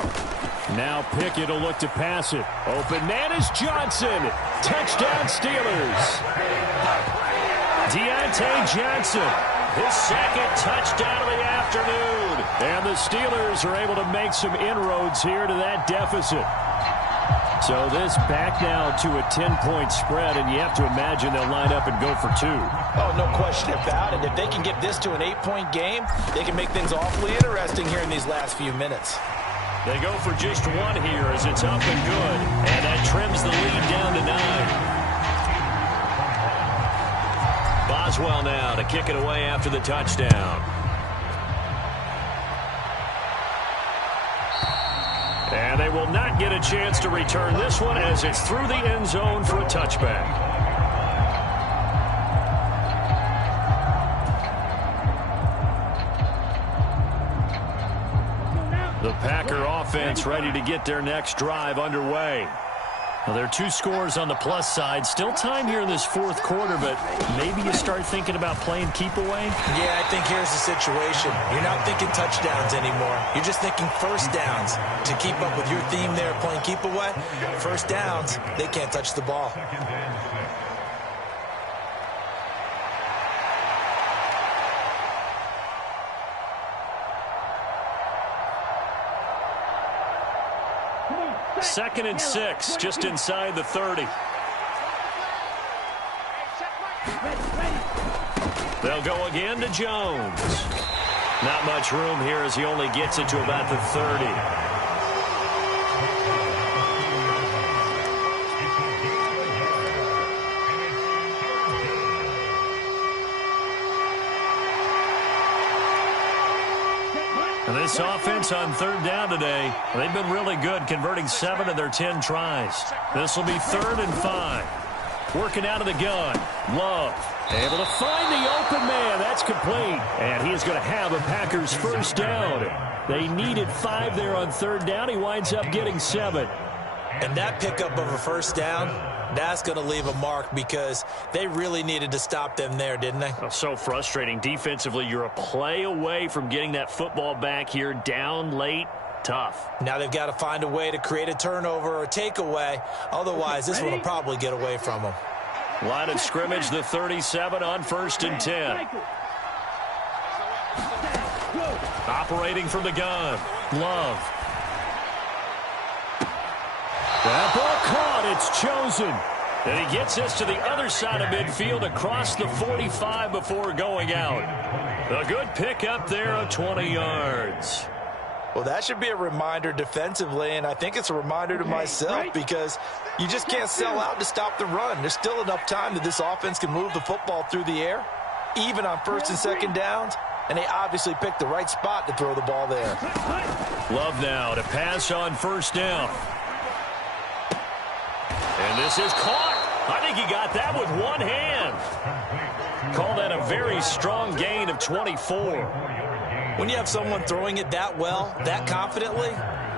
Now Pickett will look to pass it. Open man is Johnson. Touchdown Steelers. Deontay Johnson. His 2nd touchdown of the afternoon. And the Steelers are able to make some inroads here to that deficit. So this back now to a 10-point spread, and you have to imagine they'll line up and go for 2. Oh, no question about it. If they can get this to an 8-point game, they can make things awfully interesting here in these last few minutes. They go for just 1 here as it's up and good. And that trims the lead down to 9. Boswell now to kick it away after the touchdown. And they will not get a chance to return this one as it's through the end zone for a touchback. The Packer offense ready to get their next drive underway. Well, there are 2 scores on the plus side. Still time here in this 4th quarter, but maybe you start thinking about playing keep away? Yeah, I think here's the situation. You're not thinking touchdowns anymore. You're just thinking first downs. To keep up with your theme there, playing keep away, first downs, they can't touch the ball. Second and 6, just inside the 30. They'll go again to Jones. Not much room here as he only gets it to about the 30. This offense on third down today, they've been really good, converting 7 of their 10 tries. This will be 3rd and 5. Working out of the gun. Love. Able to find the open man. That's complete. And he is going to have a Packers first down. They needed 5 there on third down. He winds up getting 7. And that pickup of a first down, that's going to leave a mark because they really needed to stop them there, didn't they? Oh, so frustrating. Defensively, you're a play away from getting that football back here down late. Tough. Now they've got to find a way to create a turnover or a takeaway. Otherwise, this one will probably get away from them. Line of scrimmage, the 37 on 1st and 10. Operating from the gun. Love. That ball caught. It's chosen. And he gets us to the other side of midfield across the 45 before going out. A good pick up there of 20 yards. Well, that should be a reminder defensively, and I think it's a reminder to myself because you just can't sell out to stop the run. There's still enough time that this offense can move the football through the air, even on 1st and 2nd downs, and they obviously picked the right spot to throw the ball there. Love now to pass on 1st down. And this is caught. I think he got that with one hand. Call that a very strong gain of 24. When you have someone throwing it that well, that confidently,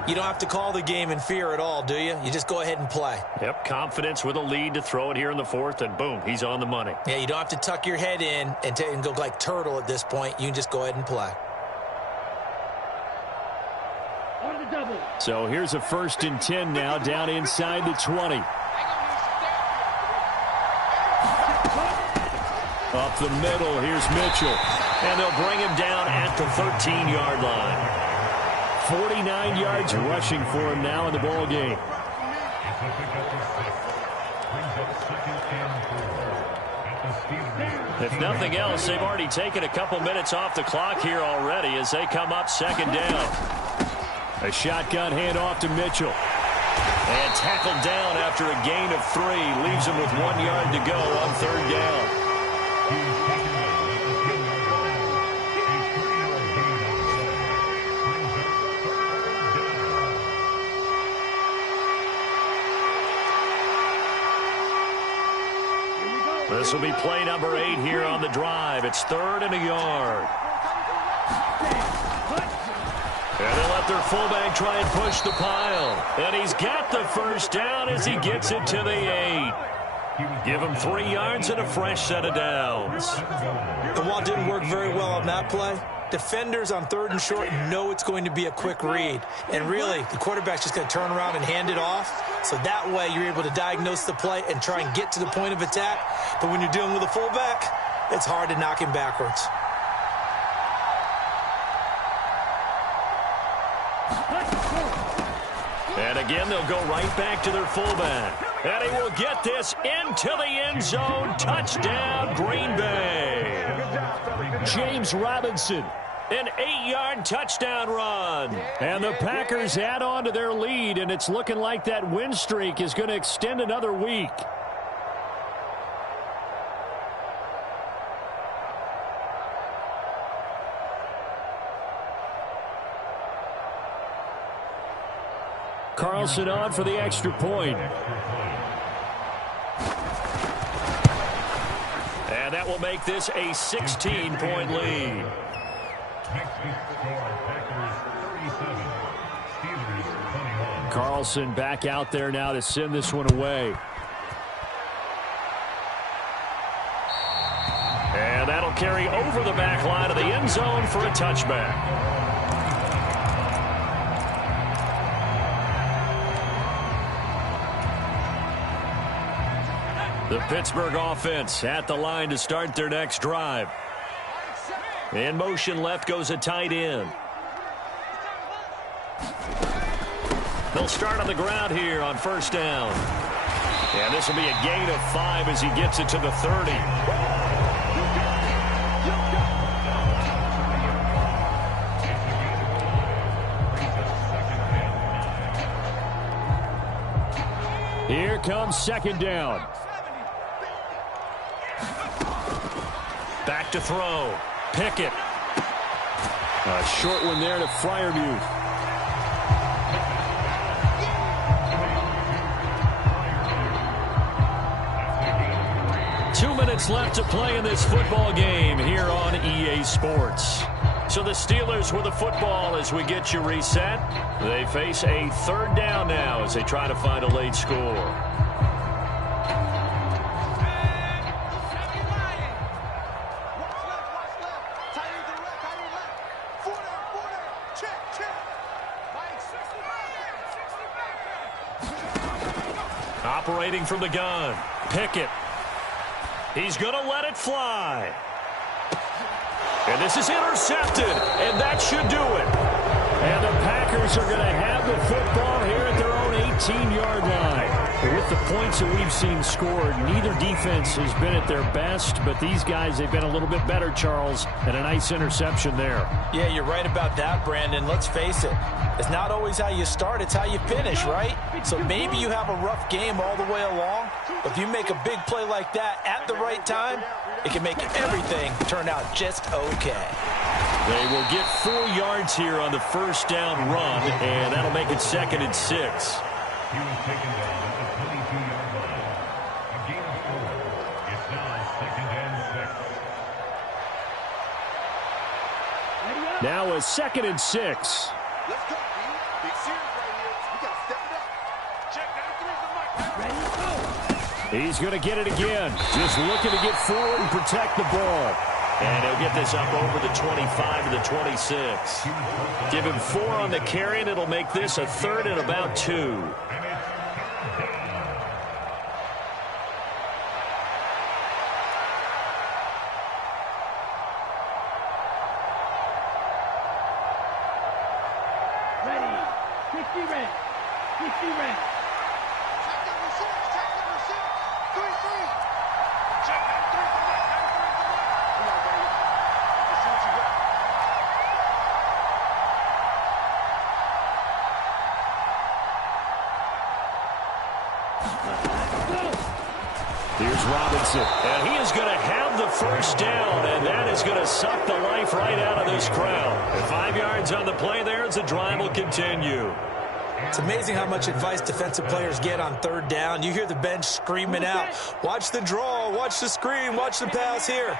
you don't have to call the game in fear at all, do you? You just go ahead and play. Yep, confidence with a lead to throw it here in the 4th, and boom, he's on the money. Yeah, you don't have to tuck your head in and go like turtle at this point. You can just go ahead and play. So here's a 1st and 10 now down inside the 20. Up the middle, here's Mitchell. And they'll bring him down at the 13-yard line. 49 yards rushing for him now in the ball game. If nothing else, they've already taken a couple minutes off the clock here already as they come up 2nd down. A shotgun handoff to Mitchell. And tackled down after a gain of 3. Leaves him with 1 yard to go on 3rd down. This will be play number 8 here on the drive. It's 3rd and a yard. And they'll let their fullback try and push the pile. And he's got the first down as he gets it to the 8. Give him 3 yards and a fresh set of downs. And while it didn't work very well on that play, defenders on 3rd and short know it's going to be a quick read. And really, the quarterback's just going to turn around and hand it off. So that way you're able to diagnose the play and try and get to the point of attack. But when you're dealing with a fullback, it's hard to knock him backwards. And again, they'll go right back to their fullback. And he will get this into the end zone. Touchdown, Green Bay. James Robinson. An 8-yard touchdown run. And the Packers add on to their lead, and it's looking like that win streak is going to extend another week. Carlson on for the extra point. And that will make this a 16-point lead. Carlson back out there now to send this one away. And that'll carry over the back line of the end zone for a touchback. The Pittsburgh offense at the line to start their next drive. In motion left goes a tight end. They'll start on the ground here on 1st down. And this will be a gain of 5 as he gets it to the 30. Here comes 2nd down. Back to throw. Pickett. A short one there to Fryermuth. Left to play in this football game here on EA Sports. So the Steelers with the football as we get you reset. They face a third down now as they try to find a late score. Operating from the gun, Pickett. He's going to let it fly. And this is intercepted, and that should do it. And the Packers are going to have the football here at their own 18-yard line. With the points that we've seen scored, neither defense has been at their best, but these guys, they've been a little bit better, Charles, and a nice interception there. Yeah, you're right about that, Brandon. Let's face it. It's not always how you start, it's how you finish, right? So maybe you have a rough game all the way along, but if you make a big play like that at the right time, it can make everything turn out just okay. They will get 4 yards here on the first down run, and that'll make it 2nd and 6. He was taken down at the 22-yard line. A gain of 4. It's now 2nd and 6. Now a 2nd and 6. Let's go, B. Big series right here. We got to step it up. Check down 3 is the mic. Ready, go. He's going to get it again. Just looking to get forward and protect the ball. And he'll get this up over the 25 to the 26. Give him 4 on the carry, and it'll make this a 3rd and about 2. Ready. 60 red. 60 red. Check number 6. Check number 6. 3-3. Check down 3 is the mic. Come on, baby. Let's see what you got. Here's Robinson, and he is going to have the first down, and that is going to suck the life right out of this crowd. And 5 yards on the play there as the drive will continue. It's amazing how much advice defensive players get on 3rd down. You hear the bench screaming out, watch the draw, watch the screen, watch the pass here.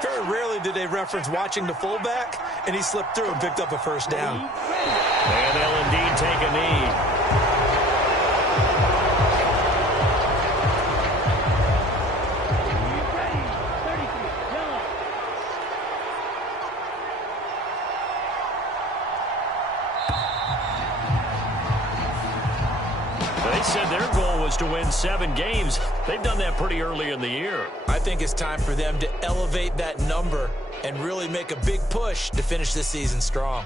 Very rarely do they reference watching the fullback, and he slipped through and picked up a first down. And they'll indeed take a knee. Said their goal was to win 7 games. They've done that pretty early in the year. I think it's time for them to elevate that number and really make a big push to finish this season strong.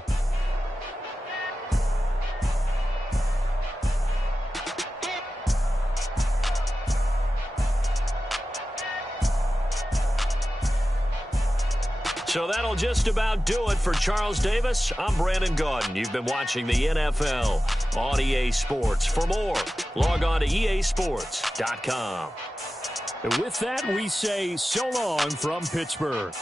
So that'll just about do it for Charles Davis. I'm Brandon Gaudin. You've been watching the NFL on EA Sports. For more, log on to easports.com. And with that, we say so long from Pittsburgh.